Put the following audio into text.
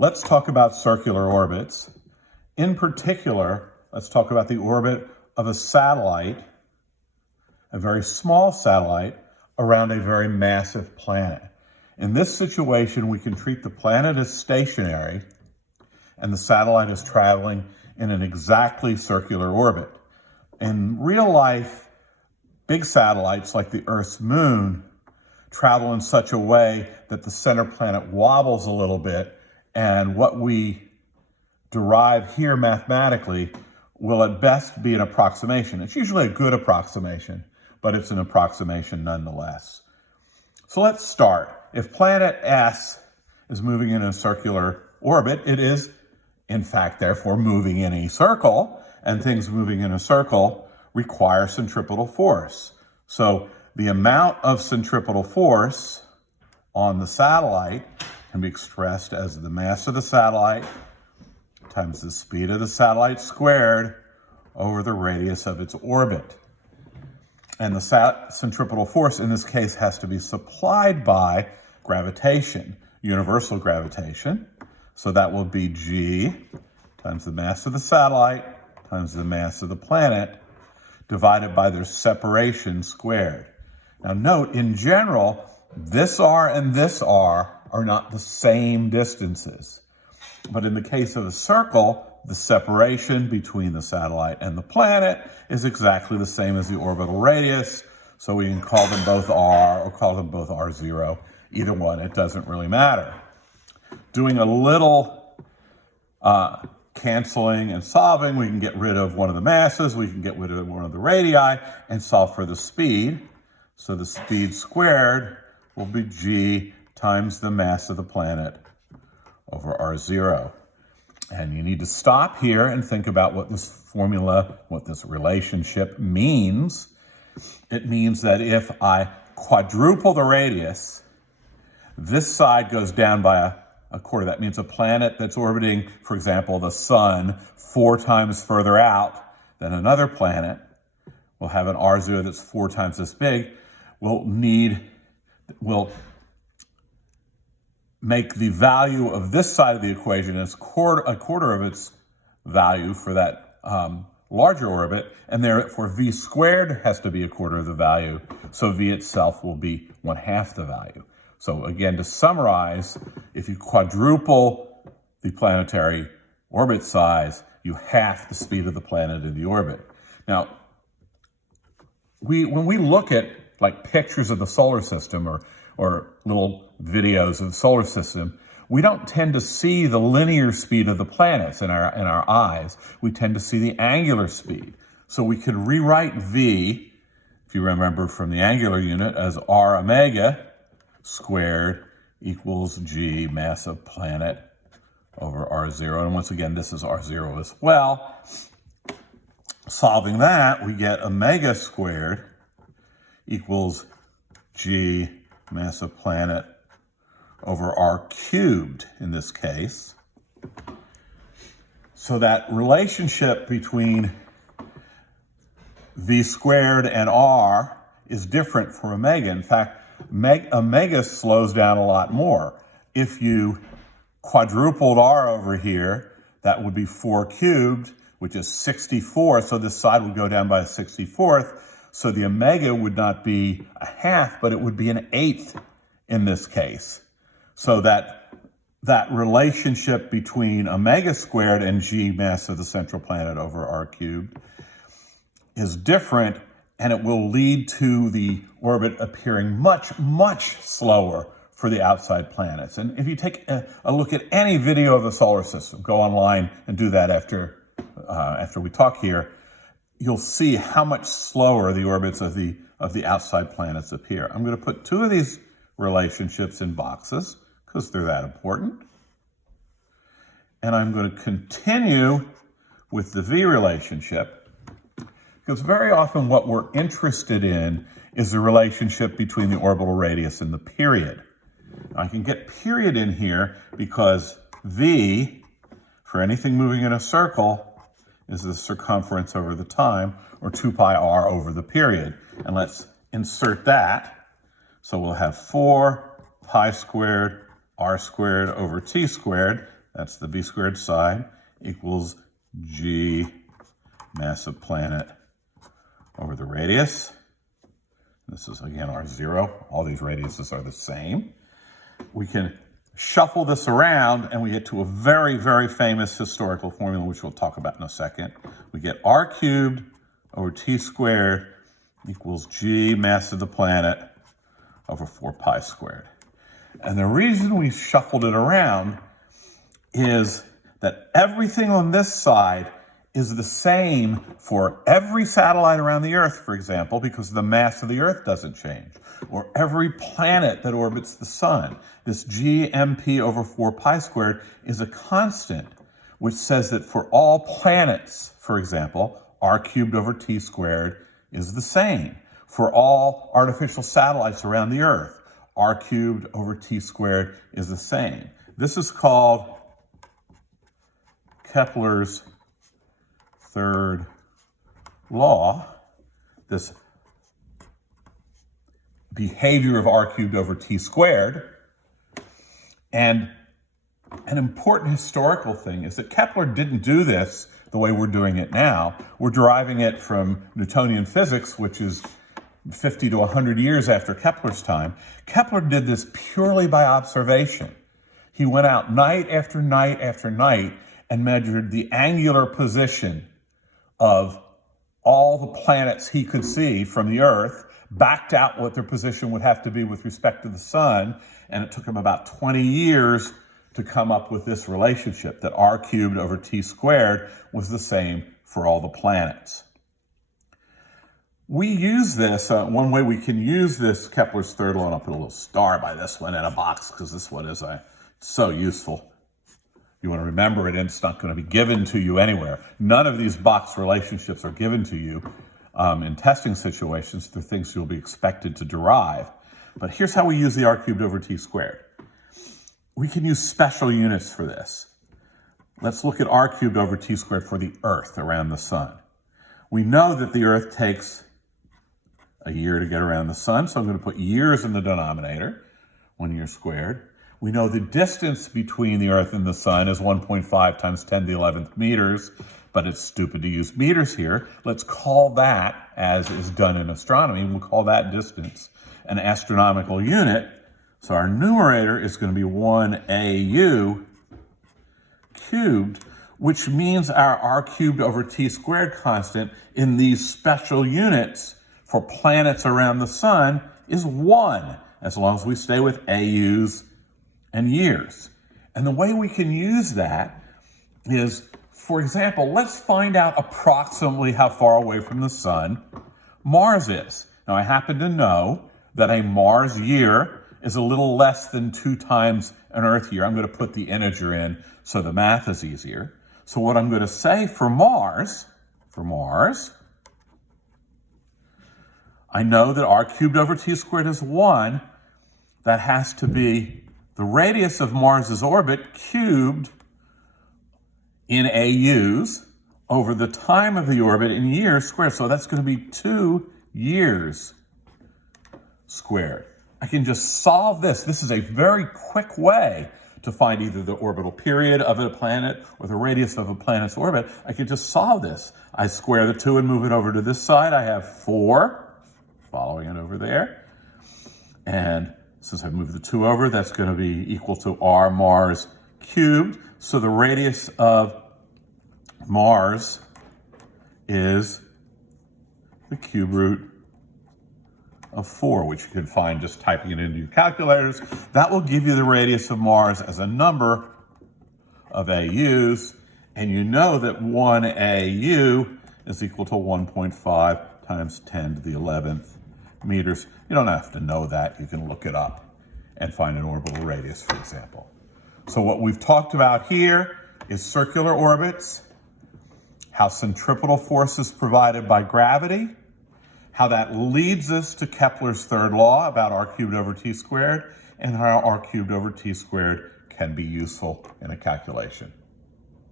Let's talk about circular orbits. In particular, let's talk about the orbit of a satellite, a very small satellite, around a very massive planet. In this situation, we can treat the planet as stationary and the satellite is traveling in an exactly circular orbit. In real life, big satellites like the Earth's moon travel in such a way that the center planet wobbles a little bit, and what we derive here mathematically will at best be an approximation. It's usually a good approximation, but it's an approximation nonetheless. So let's start. If planet S is moving in a circular orbit, it is, in fact, therefore, moving in a circle, and things moving in a circle require centripetal force. So the amount of centripetal force on the satellite can be expressed as the mass of the satellite times the speed of the satellite squared over the radius of its orbit. And the centripetal force in this case has to be supplied by gravitation, universal gravitation. So that will be G times the mass of the satellite times the mass of the planet divided by their separation squared. Now note, in general, this R and this R are not the same distances. But in the case of a circle, the separation between the satellite and the planet is exactly the same as the orbital radius. So we can call them both R or call them both R0. Either one, it doesn't really matter. Doing a little canceling and solving, we can get rid of one of the masses, we can get rid of one of the radii, and solve for the speed. So the speed squared will be G times the mass of the planet over R0. And you need to stop here and think about what this formula, what this relationship means. It means that if I quadruple the radius, this side goes down by a quarter. That means a planet that's orbiting, for example, the sun 4 times further out than another planet will have an R0 that's 4 times this big, will make the value of this side of the equation as a quarter of its value for that larger orbit, and therefore V squared has to be a quarter of the value, so V itself will be 1/2 the value. So again, to summarize, if you quadruple the planetary orbit size, you halve the speed of the planet in the orbit. Now, when we look at like pictures of the solar system or little videos of the solar system, we don't tend to see the linear speed of the planets in our eyes. We tend to see the angular speed. So we could rewrite V, if you remember from the angular unit, as R omega squared equals G mass of planet over R0. And once again, this is R0 as well. Solving that, we get omega squared equals G mass of planet over R cubed in this case. So that relationship between V squared and R is different for omega. In fact, omega slows down a lot more. If you quadrupled R over here, that would be 4 cubed, which is 64. So this side would go down by a 64th. So the omega would not be 1/2, but it would be an 1/8 in this case. So that relationship between omega squared and G mass of the central planet over R cubed is different, and it will lead to the orbit appearing much, much slower for the outside planets. And if you take a look at any video of the solar system, go online and do that after we talk here, you'll see how much slower the orbits of the outside planets appear. I'm going to put 2 of these relationships in boxes because they're that important. And I'm going to continue with the V relationship, because very often what we're interested in is the relationship between the orbital radius and the period. I can get period in here because V, for anything moving in a circle, is the circumference over the time, or 2 pi r over the period. And let's insert that. So we'll have 4 pi squared r squared over t squared. that's the v squared side, equals g mass of planet over the radius. This is, again, r0. All these radiuses are the same. We can shuffle this around, and we get to a very, very famous historical formula, which we'll talk about in a second. We get r cubed over t squared equals g mass of the planet over 4 pi squared. And the reason we shuffled it around is that everything on this side is the same for every satellite around the Earth, for example, because the mass of the Earth doesn't change, or every planet that orbits the sun. This GMP over 4 pi squared is a constant, which says that for all planets, for example, r cubed over t squared is the same. For all artificial satellites around the Earth, r cubed over t squared is the same. This is called Kepler's third law, this behavior of r cubed over t squared. And an important historical thing is that Kepler didn't do this the way we're doing it now. We're deriving it from Newtonian physics, which is 50 to 100 years after Kepler's time. Kepler did this purely by observation. He went out night after night after night and measured the angular position of all the planets he could see from the Earth, backed out what their position would have to be with respect to the sun, and it took him about 20 years to come up with this relationship, that r cubed over t squared was the same for all the planets. We use this, one way we can use this Kepler's third law, and I'll put a little star by this one in a box because this one is so useful. You want to remember it, and it's not going to be given to you anywhere. None of these box relationships are given to you in testing situations. They're things you'll be expected to derive. But here's how we use the r cubed over t squared. We can use special units for this. Let's look at r cubed over t squared for the Earth around the sun. We know that the Earth takes a year to get around the sun, so I'm going to put years in the denominator, 1 year squared. We know the distance between the Earth and the sun is 1.5 times 10 to the 11th meters, but it's stupid to use meters here. Let's call that, as is done in astronomy, we'll call that distance an astronomical unit. So our numerator is going to be 1 AU cubed, which means our r cubed over t squared constant in these special units for planets around the sun is 1, as long as we stay with AUs and years. And the way we can use that is, for example, let's find out approximately how far away from the sun Mars is. Now, I happen to know that a Mars year is a little less than 2 times an Earth year. I'm going to put the integer in so the math is easier. So what I'm going to say for Mars, I know that r cubed over t squared is 1. That has to be the radius of Mars's orbit cubed in AUs over the time of the orbit in years squared. So that's going to be 2 years squared. I can just solve this. This is a very quick way to find either the orbital period of a planet or the radius of a planet's orbit. I can just solve this. I square the 2 and move it over to this side. I have 4, following it over there. And since I moved the 2 over, that's going to be equal to r Mars cubed. So the radius of Mars is the cube root of 4, which you can find just typing it into your calculators. That will give you the radius of Mars as a number of AUs. And you know that 1 AU is equal to 1.5 times 10 to the 11th meters. You don't have to know that. You can look it up and find an orbital radius, for example. So what we've talked about here is circular orbits, how centripetal force is provided by gravity, how that leads us to Kepler's third law about r cubed over t squared, and how r cubed over t squared can be useful in a calculation.